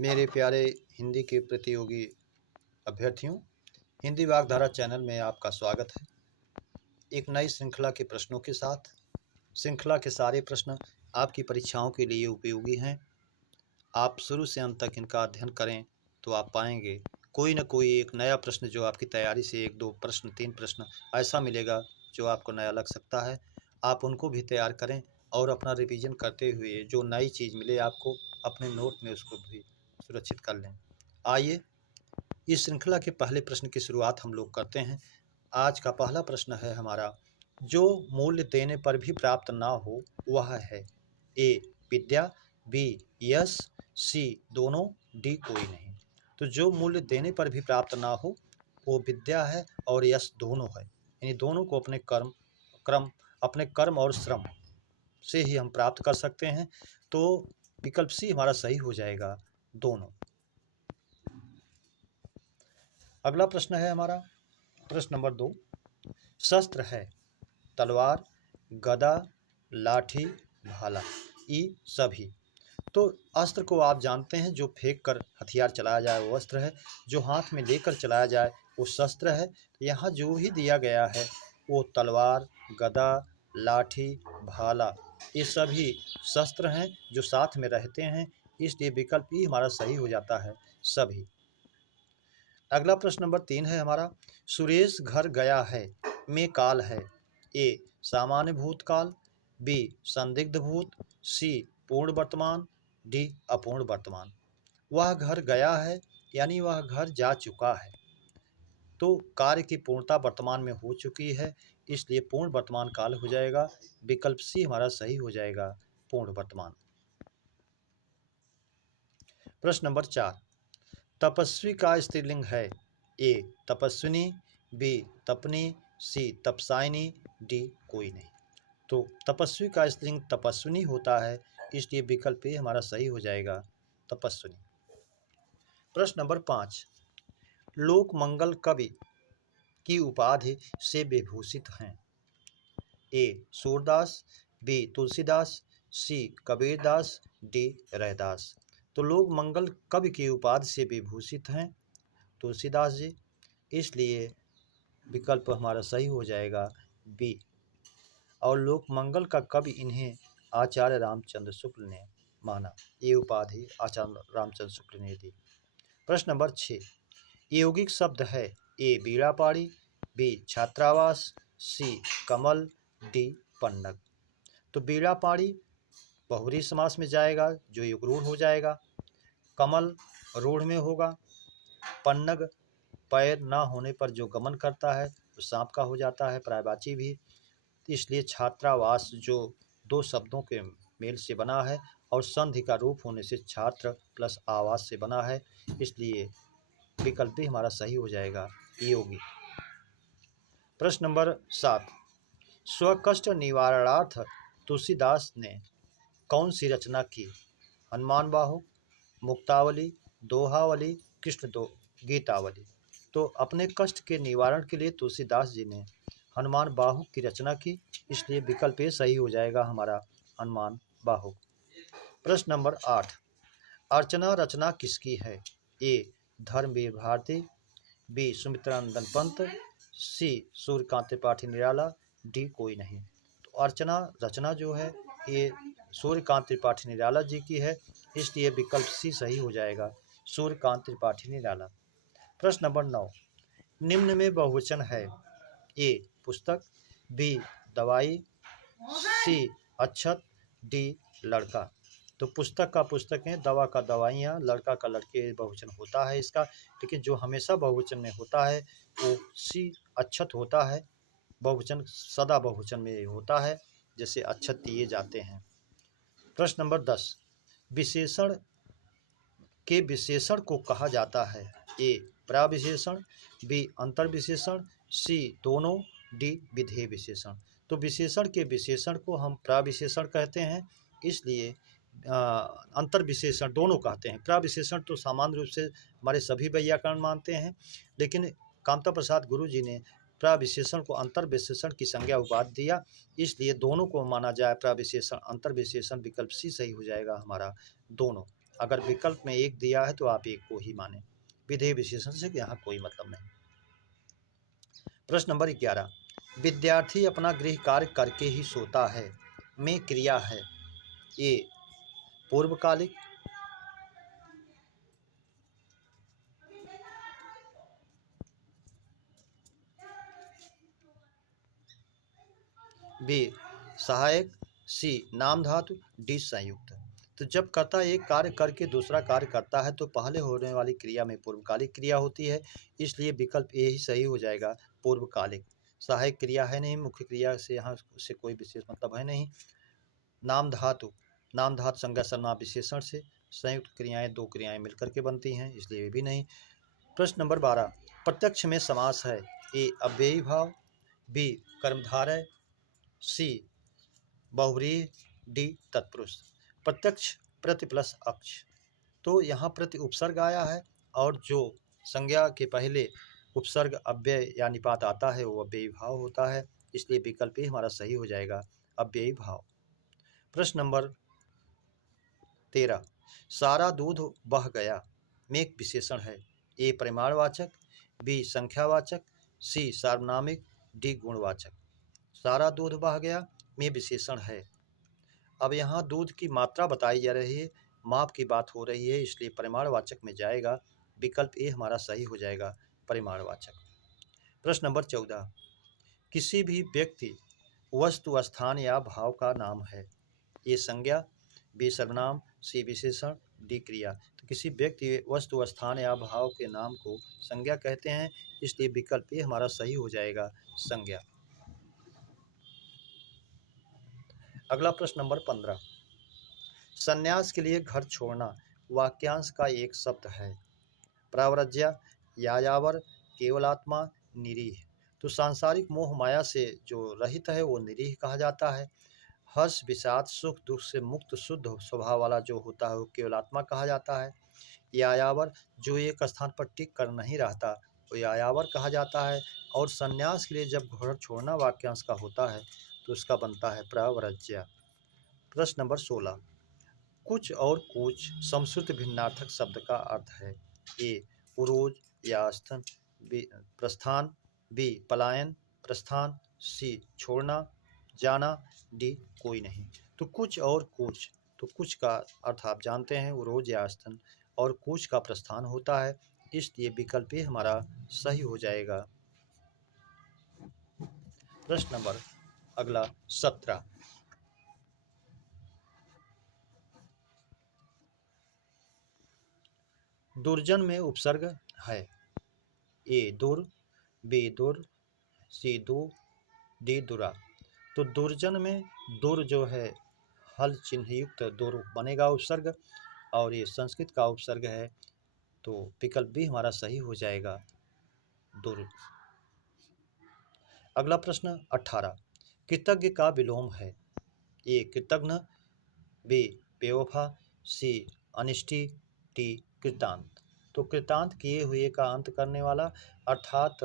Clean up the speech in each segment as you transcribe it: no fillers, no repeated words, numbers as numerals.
मेरे प्यारे हिंदी के प्रतियोगी अभ्यर्थियों, हिंदी वागधारा चैनल में आपका स्वागत है। एक नई श्रृंखला के प्रश्नों के साथ। श्रृंखला के सारे प्रश्न आपकी परीक्षाओं के लिए उपयोगी हैं। आप शुरू से अंत तक इनका अध्ययन करें तो आप पाएंगे कोई न कोई एक नया प्रश्न जो आपकी तैयारी से 1-2 प्रश्न 3 प्रश्न ऐसा मिलेगा जो आपको नया लग सकता है। आप उनको भी तैयार करें और अपना रिवीजन करते हुए जो नई चीज़ मिले आपको अपने नोट में उसको भी सुरक्षित कर लें। आइए इस श्रृंखला के पहले प्रश्न की शुरुआत हम लोग करते हैं। आज का पहला प्रश्न है हमारा, जो मूल्य देने पर भी प्राप्त ना हो वह है ए विद्या, बी यश, सी दोनों, डी कोई नहीं। तो जो मूल्य देने पर भी प्राप्त ना हो वो विद्या है और यश दोनों है, यानी दोनों को अपने कर्म और श्रम से ही हम प्राप्त कर सकते हैं। तो विकल्प सी हमारा सही हो जाएगा, दोनों। अगला प्रश्न है हमारा प्रश्न नंबर 2। शस्त्र है तलवार, गदा, लाठी, भाला, ये सभी। तो अस्त्र को आप जानते हैं, जो फेंक कर हथियार चलाया जाए वो अस्त्र है, जो हाथ में लेकर चलाया जाए वो शस्त्र है। यहाँ जो भी दिया गया है वो तलवार, गदा, लाठी, भाला, ये सभी शस्त्र हैं जो साथ में रहते हैं, इसलिए विकल्प ही हमारा सही हो जाता है, सभी। अगला प्रश्न नंबर 3 है हमारा, सुरेश घर गया है में काल है ए सामान्य भूतकाल, बी संदिग्ध भूत, सी पूर्ण वर्तमान, डी अपूर्ण वर्तमान। वह घर गया है यानी वह घर जा चुका है, तो कार्य की पूर्णता वर्तमान में हो चुकी है, इसलिए पूर्ण वर्तमान काल हो जाएगा। विकल्प सी हमारा सही हो जाएगा, पूर्ण वर्तमान। प्रश्न नंबर 4। तपस्वी का स्त्रीलिंग है ए तपस्विनी, बी तपनी, सी तपसायनी, डी कोई नहीं। तो तपस्वी का स्त्रीलिंग तपस्विनी होता है, इसलिए विकल्प ए हमारा सही हो जाएगा, तपस्विनी। प्रश्न नंबर 5। लोक मंगल कवि की उपाधि से विभूषित हैं ए सूरदास, बी तुलसीदास, सी कबीरदास, डी रैदास। तो लोक मंगल कवि की उपाधि से विभूषित हैं तुलसीदास जी, इसलिए विकल्प हमारा सही हो जाएगा, बी। और लोक मंगल का कवि इन्हें आचार्य रामचंद्र शुक्ल ने माना, ये उपाधि आचार्य रामचंद्र शुक्ल ने दी। प्रश्न नंबर 6। यौगिक शब्द है ए बीड़ापाड़ी, बी छात्रावास, सी कमल, डी पन्नग। तो बीड़ापाड़ी बहुरी समास में जाएगा जो युगरूढ़ हो जाएगा, कमल रूढ़ में होगा, पन्नग पैर ना होने पर जो गमन करता है तो सांप का हो जाता है, पर्यायवाची भी। इसलिए छात्रावास जो दो शब्दों के मेल से बना है और संधि का रूप होने से छात्र प्लस आवास से बना है, इसलिए विकल्प भी हमारा सही हो जाएगा, योगी। प्रश्न नंबर 7। स्वकष्ट निवारणार्थ तुलसीदास ने कौन सी रचना की? हनुमान बाहुक, मुक्तावली, दोहावली, गीतावली। तो अपने कष्ट के निवारण के लिए तुलसीदास जी ने हनुमान बाहुक की रचना की, इसलिए विकल्प ए सही हो जाएगा हमारा, हनुमान बाहुक। प्रश्न नंबर 8। अर्चना रचना किसकी है? ए धर्मवीर भारती, बी सुमित्रानंदन पंत, सी सूर्यकांत त्रिपाठी निराला, डी कोई नहीं। तो अर्चना रचना जो है ये सूर्यकांत त्रिपाठी निराला जी की है, इसलिए विकल्प सी सही हो जाएगा, सूर्यकांत त्रिपाठी निराला। प्रश्न नंबर 9। निम्न में बहुवचन है ए पुस्तक, बी दवाई, सी अक्षत, डी लड़का। तो पुस्तक का पुस्तकें, दवा का दवाइयाँ, लड़का का लड़के बहुवचन होता है इसका, लेकिन जो हमेशा बहुवचन में होता है वो सी अक्षत होता है। बहुवचन सदा बहुवचन में होता है, जैसे अक्षत दिए जाते हैं। प्रश्न नंबर 10। विशेषण के विशेषण को कहा जाता है ए प्रविशेषण, बी अंतर विशेषण, सी दोनों, डी विधेय विशेषण। तो विशेषण के विशेषण को हम प्रविशेषण कहते हैं, इसलिए अंतर विशेषण दोनों कहते हैं। प्रविशेषण तो सामान्य रूप से हमारे सभी वैयाकरण मानते हैं, लेकिन कामता प्रसाद गुरु जी ने प्रविशेषण को अंतर विशेषण की संज्ञा उपाधि दिया, इसलिए दोनों को माना जाए प्रविशेषण अंतर विशेषण। विकल्प सी सही हो जाएगा हमारा, दोनों। अगर विकल्प में एक दिया है तो आप एक को ही माने। विधेय विशेषण से यहाँ कोई मतलब नहीं। प्रश्न नंबर 11, विद्यार्थी अपना गृह कार्य करके ही सोता है में क्रिया है ए पूर्वकालिक, बी सहायक, सी नाम धातु, डी संयुक्त। तो जब कर्ता एक कार्य करके दूसरा कार्य करता है तो पहले होने वाली क्रिया में पूर्वकालिक क्रिया होती है, इसलिए विकल्प ए ही सही हो जाएगा, पूर्वकालिक। सहायक क्रिया है नहीं, मुख्य क्रिया से यहाँ उससे कोई विशेष मतलब है नहीं। नाम धातु, नाम धातु संज्ञा सर्वनाम विशेषण से, संयुक्त क्रियाएं दो क्रियाएं मिलकर के बनती हैं, इसलिए भी नहीं। प्रश्न नंबर 12, प्रत्यक्ष में समास है ए अव्ययी भाव, बी कर्मधारय, सी बहुव्रीहि, डी तत्पुरुष। प्रत्यक्ष प्रति प्लस अक्ष, तो यहाँ प्रति उपसर्ग आया है और जो संज्ञा के पहले उपसर्ग अव्यय या निपात आता है वो अव्ययी भाव होता है, इसलिए विकल्प ही हमारा सही हो जाएगा, अव्ययी भाव। प्रश्न नंबर 13, सारा दूध बह गया में एक विशेषण है ए परिमाणवाचक, बी संख्यावाचक, सी सार्वनामिक, डी गुणवाचक। सारा दूध बह गया में विशेषण है। अब यहाँ दूध की मात्रा बताई जा रही है, माप की बात हो रही है, इसलिए परिमाणवाचक में जाएगा, विकल्प ए हमारा सही हो जाएगा, परिमाणवाचक। प्रश्न नंबर 14, किसी भी व्यक्ति वस्तु स्थान या भाव का नाम है ये संज्ञा, बी सर्वनाम, सी विशेषण, डी क्रिया। तो किसी व्यक्ति वस्तु स्थान या भाव के नाम को संज्ञा कहते हैं, इसलिए विकल्प ए हमारा सही हो जाएगा, संज्ञा। अगला प्रश्न नंबर 15, संन्यास के लिए घर छोड़ना वाक्यांश का एक शब्द है, प्रावरज्या, यायावर, केवलात्मा, निरीह। तो सांसारिक मोह माया से जो रहित है वो निरीह कहा जाता है। हर्ष विषाद सुख दुख से मुक्त शुद्ध स्वभाव वाला जो होता है वो केवलात्मा कहा जाता है। यायावर, जो एक स्थान पर टिक कर नहीं रहता वो यायावर कहा जाता है। और संन्यास के लिए जब घर छोड़ना वाक्यांश का होता है तो उसका बनता है प्रावरज्या। प्रश्न नंबर 16, कुछ और कुछ समश्रुत भिन्नार्थक शब्द का अर्थ है ए उरोज या आस्थन, बी प्रस्थान, बी पलायन प्रस्थान, सी छोड़ना जाना, डी कोई नहीं। तो कुछ और कुछ, तो कुछ का अर्थ आप जानते हैं उरोज या आस्थन और कुछ का प्रस्थान होता है, इसलिए विकल्प ए हमारा सही हो जाएगा। प्रश्न नंबर अगला 17, दुर्जन में उपसर्ग है ए दुर, बी दुर, सी दु, डी दुरा। तो दुर्जन में दुर जो है हल चिन्ह युक्त दुर बनेगा उपसर्ग, और ये संस्कृत का उपसर्ग है, तो विकल्प भी हमारा सही हो जाएगा, दुर। अगला प्रश्न 18, कृतज्ञ का विलोम है ए कृतघ्न, बी बेवफा, सी अनिष्टि, डी कृतांत। तो कृतांत किए हुए का अंत करने वाला, अर्थात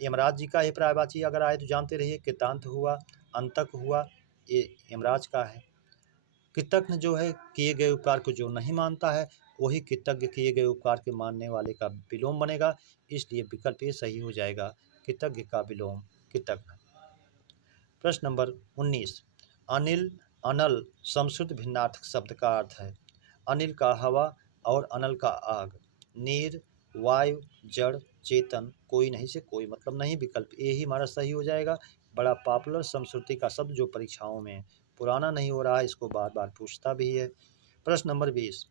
यमराज जी का ही पर्यायवाची अगर आए तो जानते रहिए, कृतांत हुआ, अंतक हुआ, ये यमराज का है। कृतज्ञ जो है किए गए उपकार को जो नहीं मानता है वही कृतज्ञ किए गए उपकार के मानने वाले का विलोम बनेगा, इसलिए विकल्प ये सही हो जाएगा, कृतज्ञ का विलोम कृतज्ञ। प्रश्न नंबर 19, अनिल अनल समश्रुत भिन्नार्थक शब्द का अर्थ है अनिल का हवा और अनल का आग, नीर, वायु, जड़, चेतन, कोई नहीं से कोई मतलब नहीं, विकल्प ए ही हमारा सही हो जाएगा। बड़ा पॉपुलर समश्रुति का शब्द जो परीक्षाओं में पुराना नहीं हो रहा है, इसको बार बार पूछता भी है। प्रश्न नंबर 20,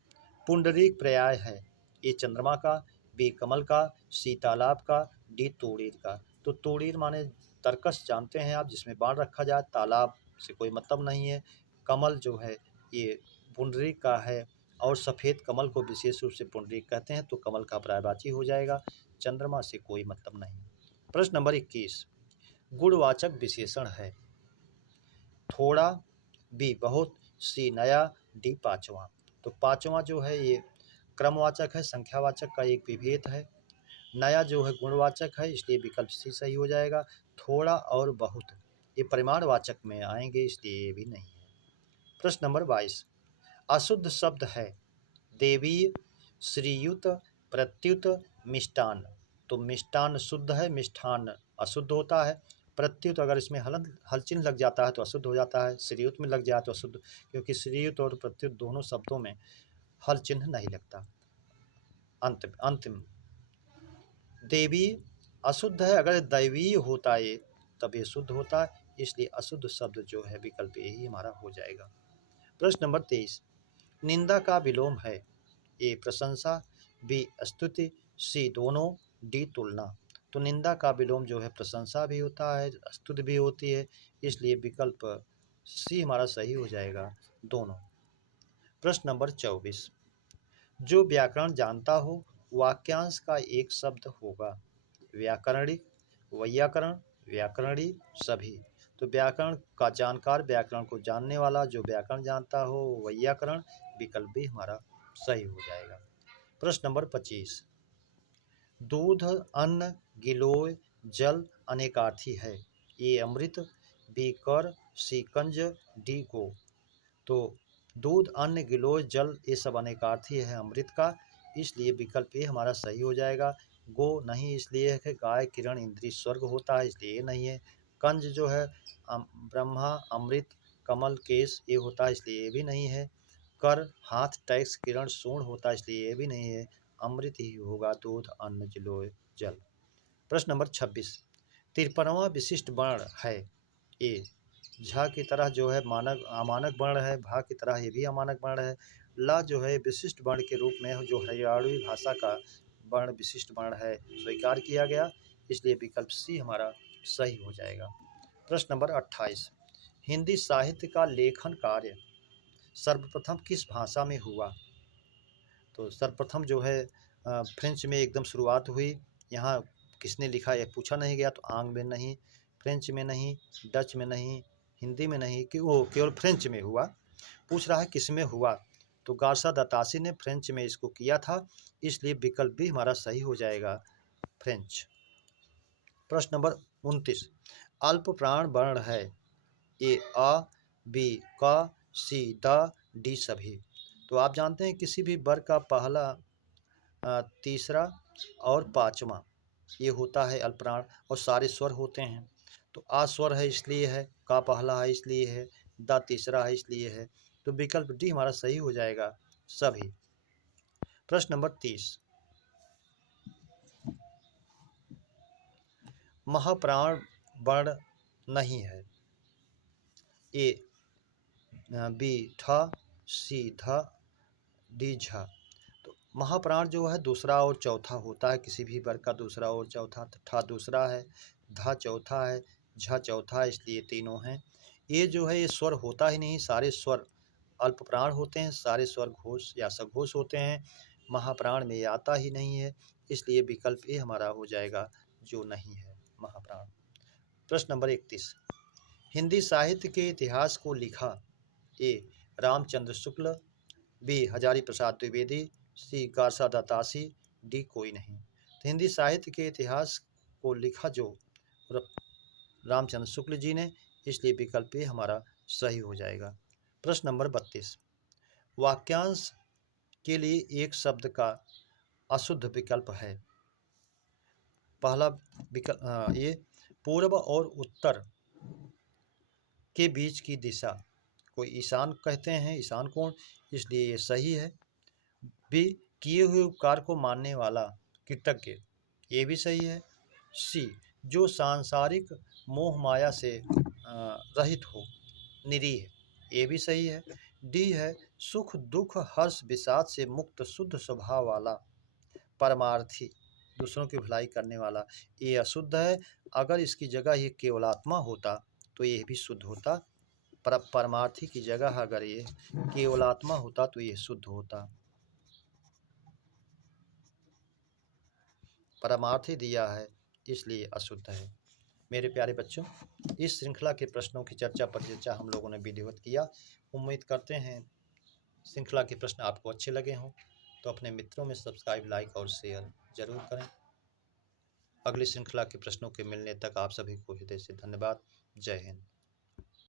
पुंडरीक पर्याय है ए चंद्रमा का, बी कमल का, सी तालाब का, डी तोड़ीर का। तो तोड़ीर माने तरकस जानते हैं आप, जिसमें बाण रखा जाए, तालाब से कोई मतलब नहीं है। कमल जो है ये पुंडरीक का है और सफ़ेद कमल को विशेष रूप से पुंडरीक कहते हैं, तो कमल का पर्यायवाची हो जाएगा, चंद्रमा से कोई मतलब नहीं। प्रश्न नंबर 21, गुणवाचक विशेषण है थोड़ा, बी बहुत, सी नया, डी पाँचवा। तो पाँचवा जो है ये क्रमवाचक है, संख्यावाचक का एक विभेद है। नया जो है गुणवाचक है, इसलिए विकल्प सी सही हो जाएगा। थोड़ा और बहुत ये परिमाणवाचक में आएंगे, इसलिए ये भी नहीं है। प्रश्न नंबर 22, अशुद्ध शब्द है देवी, श्रीयुत, प्रत्युत, मिष्टान। तो मिष्टान शुद्ध है, मिष्ठान अशुद्ध होता है। प्रत्युत अगर इसमें हल चिन्ह लग जाता है तो अशुद्ध हो जाता है। श्रीयुत में लग जाए तो अशुद्ध, क्योंकि श्रीयुत और प्रत्युत दोनों शब्दों में हल चिन्ह नहीं लगता। अंतिम देवी अशुद्ध है, अगर दैवीय होता ये तब ये शुद्ध होता है, इसलिए अशुद्ध शब्द जो है विकल्प यही हमारा हो जाएगा। प्रश्न नंबर 23, निंदा का विलोम है। ए प्रशंसा, बी स्तुति, सी दोनों, डी तुलना। तो निंदा का विलोम जो है प्रशंसा भी होता है, स्तुति भी होती है, इसलिए विकल्प सी हमारा सही हो जाएगा, दोनों। प्रश्न नंबर 24, जो व्याकरण जानता हो वाक्यांश का एक शब्द होगा। व्याकरणिक, वैयाकरण, व्याकरणी, सभी। तो व्याकरण का जानकार, व्याकरण को जानने वाला, जो व्याकरण जानता हो वैयाकरण, विकल्प भी हमारा सही हो जाएगा। प्रश्न नंबर 25, दूध, अन्न, गिलोय, जल अनेकार्थी है। ए अमृत, बी कर, सी कंज, डी गो। तो दूध, अन्न, गिलोय, जल ये सब अनेकार्थी है अमृत का, इसलिए विकल्प ए हमारा सही हो जाएगा। गो नहीं इसलिए है कि गाय, किरण, इंद्री, स्वर्ग होता है, इसलिए ये नहीं है। कंज जो है ब्रह्मा, अमृत, कमल, केश ये होता है, इसलिए ये भी नहीं है। कर हाथ, टैक्स, किरण, सूर्ण होता है, इसलिए ये भी नहीं है। अमृत ही होगा, दूध, अन्न, गिलोय, जल। प्रश्न नंबर 26, 53वां विशिष्ट वर्ण है। ए झ की तरह जो है मानक अमानक वर्ण है, भा की तरह ये भी अमानक वर्ण है। ला जो है विशिष्ट वर्ण के रूप में जो हरियाणवी भाषा का वर्ण विशिष्ट वर्ण है स्वीकार किया गया, इसलिए विकल्प सी हमारा सही हो जाएगा। प्रश्न नंबर 28, हिंदी साहित्य का लेखन कार्य सर्वप्रथम किस भाषा में हुआ। तो सर्वप्रथम जो है फ्रेंच में एकदम शुरुआत हुई। यहाँ किसने लिखा यह पूछा नहीं गया, तो आंग में नहीं, फ्रेंच में नहीं, डच में नहीं, हिंदी में नहीं, कि वो केवल फ्रेंच में हुआ। पूछ रहा है किस में हुआ, तो गार्सा दतासी ने फ्रेंच में इसको किया था, इसलिए विकल्प भी हमारा सही हो जाएगा, फ्रेंच। प्रश्न नंबर 29, अल्प प्राण वर्ण है। ए आ, बी का, सी द, डी सभी। तो आप जानते हैं किसी भी वर्ग का पहला, तीसरा और पांचवा ये होता है अल्पप्राण, और सारे स्वर होते हैं। तो आ स्वर है इसलिए है, का पहला है इसलिए है, द तीसरा है इसलिए है, तो विकल्प डी हमारा सही हो जाएगा, सभी। प्रश्न नंबर 30, महाप्राण वर्ण नहीं है। ए बी ठ, सी ध, डी झ। तो महाप्राण जो है दूसरा और चौथा होता है, किसी भी वर्ग का दूसरा और चौथा। ठ दूसरा है, ध चौथा है, झ चौथा है, इसलिए तीनों हैं। ये जो है ये स्वर होता ही नहीं, सारे स्वर अल्प प्राण होते हैं, सारे स्वर घोष या सघोष होते हैं, महाप्राण में ये आता ही नहीं है, इसलिए विकल्प ए हमारा हो जाएगा, जो नहीं है महाप्राण। प्रश्न नंबर 31, हिंदी साहित्य के इतिहास को लिखा। ए रामचंद्र शुक्ल, बी हजारी प्रसाद द्विवेदी, सी गारसा दत्तासी, डी कोई नहीं। तो हिंदी साहित्य के इतिहास को लिखा जो रामचंद्र शुक्ल जी ने, इसलिए विकल्प ए हमारा सही हो जाएगा। प्रश्न नंबर 32, वाक्यांश के लिए एक शब्द का अशुद्ध विकल्प है। पहला विकल्प ये पूर्व और उत्तर के बीच की दिशा, कोई ईशान कहते हैं, ईशान कोण, इसलिए ये सही है। बी किए हुए उपकार को मानने वाला, कृतज्ञ, ये भी सही है। सी जो सांसारिक मोह माया से रहित हो, निरीह, ये भी सही है। डी है सुख दुख हर्ष विषाद से मुक्त शुद्ध स्वभाव वाला, परमार्थी, दूसरों की भलाई करने वाला, ये अशुद्ध है। अगर इसकी जगह ये केवलात्मा होता तो ये भी शुद्ध होता, परमार्थी की जगह अगर ये केवलात्मा होता तो ये शुद्ध होता। परमार्थी दिया है इसलिए अशुद्ध है। मेरे प्यारे बच्चों, इस श्रृंखला के प्रश्नों की चर्चा परिचर्चा हम लोगों ने विधिवत किया। उम्मीद करते हैं श्रृंखला के प्रश्न आपको अच्छे लगे हों, तो अपने मित्रों में सब्सक्राइब, लाइक और शेयर जरूर करें। अगली श्रृंखला के प्रश्नों के मिलने तक आप सभी को हृदय से धन्यवाद। जय हिंद।